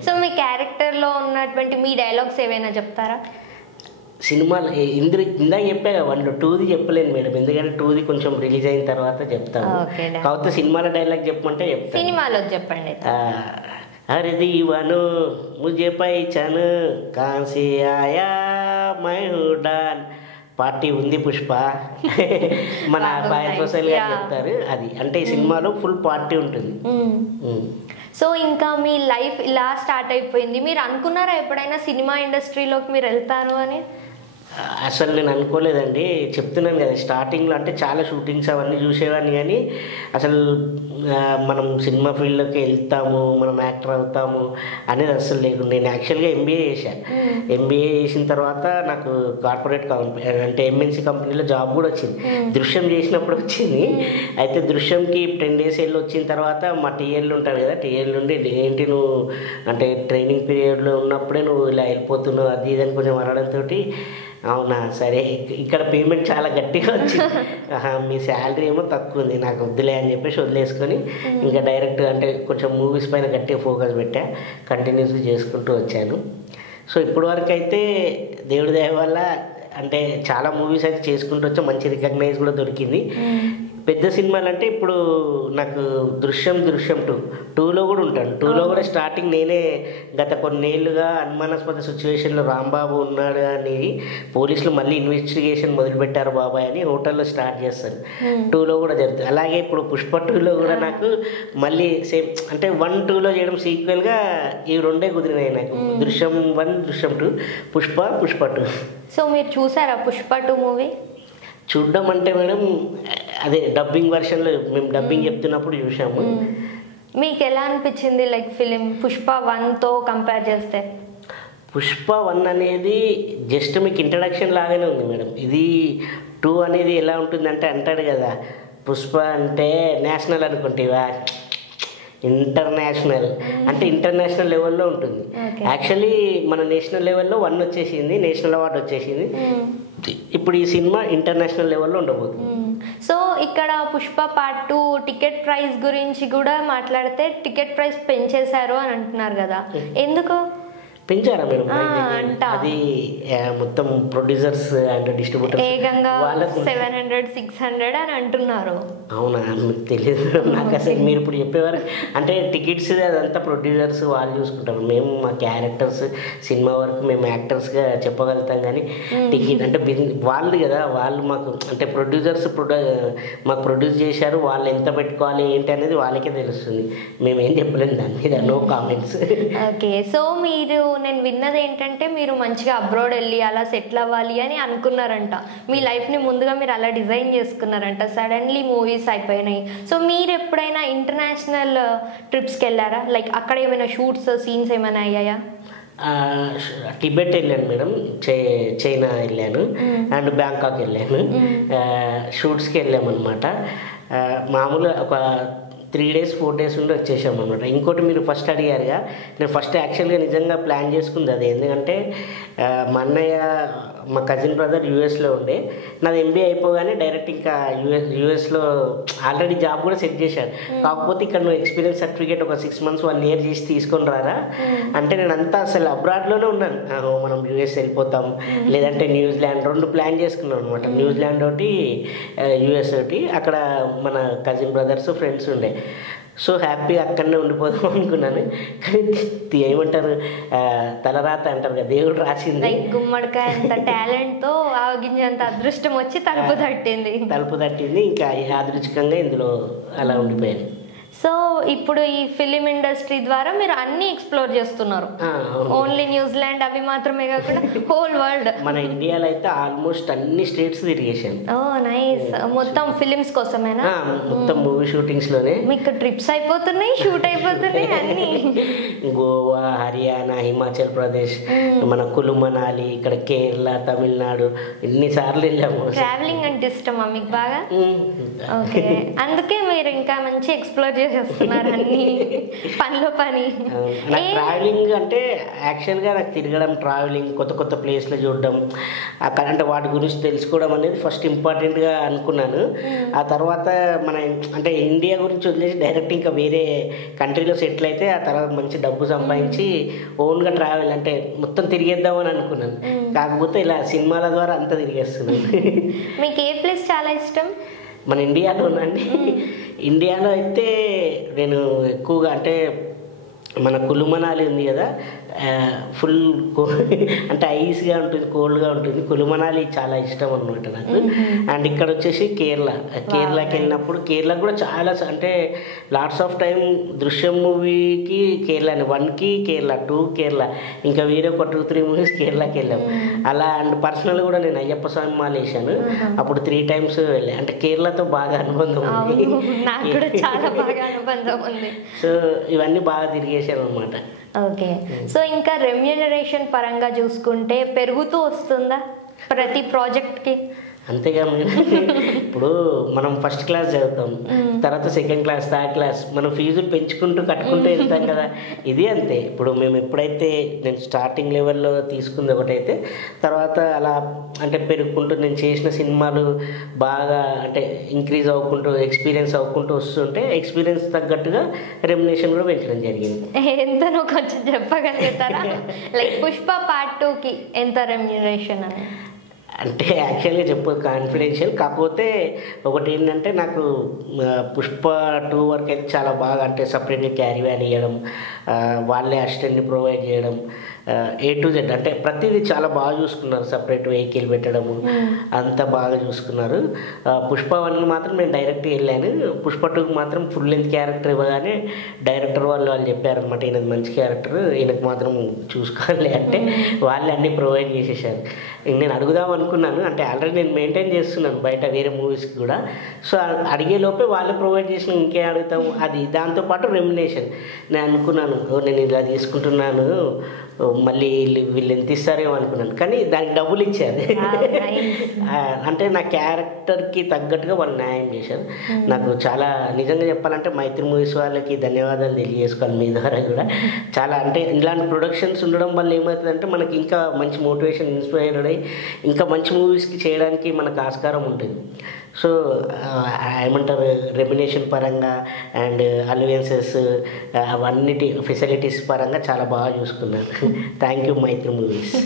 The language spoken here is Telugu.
సో మీ క్యారెక్టర్లో ఉన్నటువంటి మీ డైలాగ్స్ ఏవైనా చెప్తారా? సినిమాలు ఇందాక చెప్పా 1 2ది చెప్పలేను మేడం, ఎందుకంటే 2ది కొంచెం రిలీజ్ అయిన తర్వాత చెప్తాను. కాకపోతే సినిమాల డైలాగ్ చెప్పమంటే చెప్తాను. సినిమాలో చెప్పండి. అరే దీవాను ముझे పైచాన్ కాంసి ఆయా మై హుడాన్ పార్టీ ఉంది పుష్ప మన ఫైర్ సోషల్ గా చెప్తారు. అది అంటే ఈ సినిమాలో ఫుల్ పార్టీ ఉంటుంది. సో ఇంకా మీ లైఫ్ ఇలా స్టార్ట్ అయిపోయింది. మీరు అనుకున్నారా ఎప్పుడైనా సినిమా ఇండస్ట్రీలోకి మీరు వెళ్తారు అని? అసలు నేను అనుకోలేదండి. చెప్తున్నాను కదా, స్టార్టింగ్లో అంటే చాలా షూటింగ్స్ అవన్నీ చూసేవాడిని, కానీ అసలు మనం సినిమా ఫీల్డ్లోకి వెళ్తాము, మనం యాక్టర్ అవుతాము అనేది అసలు లేదు. నేను యాక్చువల్గా ఎంబీఏ చేశాను. ఎంబీఏ చేసిన తర్వాత నాకు కార్పొరేట్ కంపెనీ అంటే ఎంఎన్సీ కంపెనీలో జాబ్ కూడా వచ్చింది. దృశ్యం చేసినప్పుడు వచ్చింది. అయితే దృశ్యంకి 10 days వెళ్ళి వచ్చిన తర్వాత మా టీఎల్ ఉంటారు కదా, టీఎల్ నుండి ఏంటి నువ్వు అంటే ట్రైనింగ్ పీరియడ్లో ఉన్నప్పుడే నువ్వు ఇలా వెళ్ళిపోతున్నావు అది ఇది అని కొంచెం అనడంతో, అవునా సరే ఇక్కడ పేమెంట్ చాలా గట్టిగా వచ్చింది, మీ శాలరీ ఏమో తక్కువ ఉంది, నాకు వద్దులే అని చెప్పేసి వదిలేసుకొని ఇంకా డైరెక్ట్ అంటే కొంచెం మూవీస్ పైన గట్టిగా ఫోకస్ పెట్టా, కంటిన్యూస్గా చేసుకుంటూ వచ్చాను. సో ఇప్పటి వరకు అయితే దేవుడి దయ వల్ల అంటే చాలా మూవీస్ అయితే చేసుకుంటూ వచ్చా, మంచి రికగ్నైజ్ కూడా దొరికింది. పెద్ద సినిమాలు అంటే ఇప్పుడు నాకు దృశ్యం 2లో కూడా ఉంటాను. 2లో కూడా స్టార్టింగ్ నేనే గత కొన్నేళ్ళుగా అనుమానాస్పద సిచ్యువేషన్లో రాంబాబు ఉన్నాడు అని పోలీసులు మళ్ళీ ఇన్వెస్టిగేషన్ మొదలుపెట్టారు బాబాయ్ అని హోటల్లో స్టార్ట్ చేస్తాను. 2లో కూడా జరుగుతుంది. అలాగే ఇప్పుడు పుష్ప 2లో కూడా నాకు మళ్ళీ సేమ్ అంటే 1 2లో చేయడం సీక్వెల్గా ఈ 2 కుదిరినాయి నాకు. దృశ్యం 1 దృశ్యం 2 పుష్ప 2. సో మీరు చూసారా పుష్ప 2 మూవీ? చూడడం అంటే మేడం అదే డబ్బింగ్ వర్షన్లో మేము డబ్బింగ్ చెప్తున్నప్పుడు చూసాము. మీకు ఎలా అనిపించింది లైక్ ఫిలిం పుష్ప 1తో కంపేర్ చేస్తే? పుష్ప 1 అనేది జస్ట్ మీకు ఇంట్రడక్షన్ లాగానే ఉంది మేడం. ఇది 2 అనేది ఎలా ఉంటుందంటే అంటాడు కదా, పుష్ప అంటే నేషనల్ అనుకుంటేవా, ఇంటర్నేషనల్ అంటే ఇంటర్నేషనల్ లెవెల్లో ఉంటుంది. యాక్చువల్లీ మన నేషనల్ లెవెల్లో 1 వచ్చేసింది, నేషనల్ అవార్డు వచ్చేసింది. ఇప్పుడు ఈ సినిమా ఇంటర్నేషనల్ లెవెల్లో ఉండబోతుంది. సో ఇక్కడ పుష్ప పార్ట్ 2 టికెట్ ప్రైస్ గురించి కూడా మాట్లాడితే టికెట్ ప్రైస్ పెంచేశారు అని అంటున్నారు కదా, ఎందుకు పెంచారా మేడం? అది మొత్తం ప్రొడ్యూసర్స్ అండ్ డిస్ట్రిబ్యూటర్స్ వాళ్ళకు 700 600 అని అంటున్నారు. అవునా, మీకు తెలియదు. నాకు అసలు మీరు ఇప్పుడు చెప్పేవారు అంటే టికెట్స్ అదంతా ప్రొడ్యూసర్స్ వాళ్ళు చూసుకుంటారు. మేము మా క్యారెక్టర్స్ సినిమా వరకు మేము యాక్టర్స్గా చెప్పగలుగుతాం, కానీ టికెట్ అంటే వాళ్ళు కదా, వాళ్ళు మాకు అంటే ప్రొడ్యూసర్స్ మాకు ప్రొడ్యూస్ చేశారు, వాళ్ళు ఎంత పెట్టుకోవాలి ఏంటి అనేది వాళ్ళకే తెలుస్తుంది. మేమేం చెప్పలేము దాని మీద, నో కామెంట్స్. ఓకే, సో మీరు నేను విన్నది ఏంటంటే మీరు మంచిగా అబ్రాడ్ వెళ్ళి అలా సెటిల్ అవ్వాలి అని అనుకున్నారంట. మీ లైఫ్ని ముందుగా మీరు అలా డిజైన్ చేసుకున్నారంట. సడన్లీ మూవీస్ అయిపోయినాయి. సో మీరు ఎప్పుడైనా ఇంటర్నేషనల్ ట్రిప్స్కి వెళ్ళారా? లైక్ అక్కడ ఏమైనా షూట్స్ సీన్స్ ఏమైనా అయ్యాయా? టిబెట్ వెళ్ళాను మేడం, చైనా వెళ్ళాను అండ్ బ్యాంకాక్ వెళ్ళాను. షూట్స్కి వెళ్ళామన్నమాట. మామూలుగా ఒక 3 days 4 days ఉండి వచ్చేసాం అనమాట. ఇంకోటి మీరు ఫస్ట్ అడిగారుగా, నేను ఫస్ట్ యాక్చువల్గా నిజంగా ప్లాన్ చేసుకుంది అది. ఎందుకంటే మా అన్నయ్య మా కజిన్ బ్రదర్ యూఎస్లో ఉండే, నాది ఎంబీఏ అయిపోగానే డైరెక్ట్ ఇంకా యూఎస్లో ఆల్రెడీ జాబ్ కూడా సెట్ చేశాడు. కాకపోతే ఇక్కడ నువ్వు ఎక్స్పీరియన్స్ సర్టిఫికేట్ ఒక 6 months 1 year చేసి తీసుకొని రారా అంటే నేను అంతా అసలు అబ్రాడ్లోనే ఉన్నాను. మనం యూఎస్ వెళ్ళిపోతాం లేదంటే న్యూజిలాండ్ 2 ప్లాన్ చేసుకున్నాం అనమాట. న్యూజిలాండ్ ఒకటి యూఎస్ ఒకటి. అక్కడ మన కజిన్ బ్రదర్స్ ఫ్రెండ్స్ ఉండే. సో హ్యాపీ అక్కడనే ఉండిపోదాం అనుకున్నాను, కానీ ఏమంటారు తలరాత అంటారు కదా, దేవుడు రాసింది. గుమ్మడికాయ అంత టాలెంట్తో ఆగించేంత అదృష్టం వచ్చి తలుపు తట్టింది. ఇంకా యాదృచ్ఛికంగా ఇందులో అలా ఉండిపోయాను. సో ఇప్పుడు ఈ ఫిలిం ఇండస్ట్రీ ద్వారా మీరు అన్ని ఎక్స్ప్లోర్ చేస్తున్నారు. ఓన్లీ న్యూజిలాండ్ అవి మాత్రమే కాకుండా హోల్ వరల్డ్. మన ఇండియాలో అయితే ఆల్మోస్ట్ అన్ని స్టేట్స్ తిరిగేసాను. ఓ నైస్. మొత్తం ఫిలిమ్స్ కోసమేనా? మొత్తం మూవీ షూటింగ్స్ లోనే మీకు ట్రిప్స్ అయిపోతున్నాయి, షూట్ అయిపోతున్నాయి అన్ని. గోవా, హర్యానా, హిమాచల్ ప్రదేశ్, మన కులు మనాలి, ఇక్కడ కేరళ, తమిళనాడు ఎన్నిసార్లు వెళ్ళాము. ట్రావెలింగ్ అంటే ఇష్టమా మీకు బాగా? ఓకే, అందుకే మీరు ఇంకా మంచి ఎక్స్ప్లోర్ చేసి చేసేస్తున్నారు అన్ని పనిలో పని. నాకు ట్రావెలింగ్ అంటే యాక్చువల్గా నాకు తిరగడం, ట్రావెలింగ్, కొత్త కొత్త ప్లేస్లు చూడడం, అక్కడ అంటే వాటి గురించి తెలుసుకోవడం అనేది ఫస్ట్ ఇంపార్టెంట్గా అనుకున్నాను. ఆ తర్వాత మన అంటే ఇండియా గురించి వదిలేసి డైరెక్ట్ ఇంకా వేరే కంట్రీలో సెటిల్ అయితే ఆ తర్వాత మంచి డబ్బు సంపాదించి ఓన్గా ట్రావెల్ అంటే మొత్తం తిరిగేద్దామని అనుకున్నాను. కాకపోతే ఇలా సినిమాల ద్వారా అంతా తిరిగేస్తున్నాను. మీకు ఏ ప్లేస్ చాలా ఇష్టం? మన ఇండియాలోనండి, ఇండియాలో అయితే నేను ఎక్కువగా అంటే మన కులు మనాలి ఉంది కదా, ఫుల్ అంటే ఐస్గా ఉంటుంది, కోల్డ్గా ఉంటుంది. కులు మనాలి చాలా ఇష్టం అనమాట నాకు. అండ్ ఇక్కడ వచ్చేసి కేరళకి వెళ్ళినప్పుడు కేరళ కూడా చాలా అంటే లాట్స్ ఆఫ్ టైం దృశ్యం మూవీకి కేరళని 1కి కేరళ, 2 కేరళ, ఇంకా వేరే ఒక 2-3 మూవీస్ కేరళకి వెళ్ళాం అలా. అండ్ పర్సనల్ కూడా నేను అయ్యప్ప స్వామి మాల వేసాను, అప్పుడు 3 times వెళ్ళాను. అంటే కేరళతో బాగా అనుబంధం ఉంది, నాకు కూడా చాలా బాగా అనుబంధం ఉంది. సో ఇవన్నీ బాగా తిరిగేసాను అనమాట. ఓకే, సో ఇంకా రెమ్యూనరేషన్ పరంగా చూసుకుంటే పెరుగుతూ వస్తుందా ప్రతి ప్రాజెక్ట్కి? అంతేగా, ఇప్పుడు మనం ఫస్ట్ క్లాస్ చదువుతాం, తర్వాత సెకండ్ క్లాస్, థర్డ్ క్లాస్, మనం ఫీజులు పెంచుకుంటూ కట్టుకుంటూ వెళ్తాం కదా. ఇది అంతే. ఇప్పుడు మేము ఎప్పుడైతే నేను స్టార్టింగ్ లెవెల్లో తీసుకుంది ఒకటైతే, తర్వాత అలా అంటే పెరుగుకుంటూ నేను చేసిన సినిమాలు బాగా అంటే ఇంక్రీజ్ అవ్వుకుంటూ ఎక్స్పీరియన్స్ అవ్వుకుంటూ వస్తుంటే ఎక్స్పీరియన్స్ తగ్గట్టుగా రెమ్యునరేషన్ కూడా పెంచడం జరిగింది. ఎంతనో కొంచెం చెప్పగలుగుతారా? లైక్ పుష్ప పార్ట్ 2కి ఎంత రెమ్యునరేషన్ అని? అంటే యాక్చువల్గా చెప్పదు, కాన్ఫిడెన్షియల్. కాకపోతే ఒకటి ఏంటంటే నాకు పుష్ప 2 వరకు అయితే చాలా బాగా అంటే సపరేట్గా క్యారీ వ్యాన్ ఇవ్వడం, వాళ్ళే అసిస్టెంట్ని ప్రొవైడ్ చేయడం, A to Z అంటే ప్రతిదీ చాలా బాగా చూసుకున్నారు. సపరేట్ వెహికల్ పెట్టడము అంతా బాగా చూసుకున్నారు. పుష్ప 1కి మాత్రం నేను డైరెక్ట్గా వెళ్ళాను. పుష్ప 2కి మాత్రం ఫుల్ లెంత్ క్యారెక్టర్ ఇవ్వగానే డైరెక్టర్ వాళ్ళు చెప్పారనమాట, ఈయనది మంచి క్యారెక్టర్, ఈయనకు మాత్రం చూసుకోవాలి అంటే వాళ్ళే అన్నీ ప్రొవైడ్ చేసేసారు. నేను అడుగుదాం అనుకున్నాను, అంటే ఆల్రెడీ నేను మెయింటైన్ చేస్తున్నాను బయట వేరే మూవీస్కి కూడా. సో అడిగే లోపే వాళ్ళే ప్రొవైడ్ చేసిన, ఇంకేం అడుగుతాము. అది దాంతోపాటు రెమ్యునరేషన్ నేను అనుకున్నాను, నేను ఇలా తీసుకుంటున్నాను, మళ్ళీ వీళ్ళు ఎంత ఇస్తారేమో అనుకున్నాను, కానీ దానికి డబ్బులు ఇచ్చారు. అంటే నా క్యారెక్టర్కి తగ్గట్టుగా వాళ్ళు న్యాయం చేశారు. నాకు చాలా నిజంగా చెప్పాలంటే మైత్రి మూవీస్ వాళ్ళకి ధన్యవాదాలు తెలియజేసుకోవాలి మీ ద్వారా కూడా. చాలా అంటే ఇలాంటి ప్రొడక్షన్స్ ఉండడం వల్ల ఏమవుతుందంటే మనకి ఇంకా మంచి మోటివేషన్, ఇన్స్పైర్ అయ్యి ఇంకా మంచి మూవీస్కి చేయడానికి మనకు ఆస్కారం ఉంటుంది. సో ఏమంటారు, రెమ్యునేషన్ పరంగా అండ్ అలవెన్సెస్ అవన్నిటి ఫెసిలిటీస్ పరంగా చాలా బాగా చూసుకున్నారు. Thank you Mythri movies.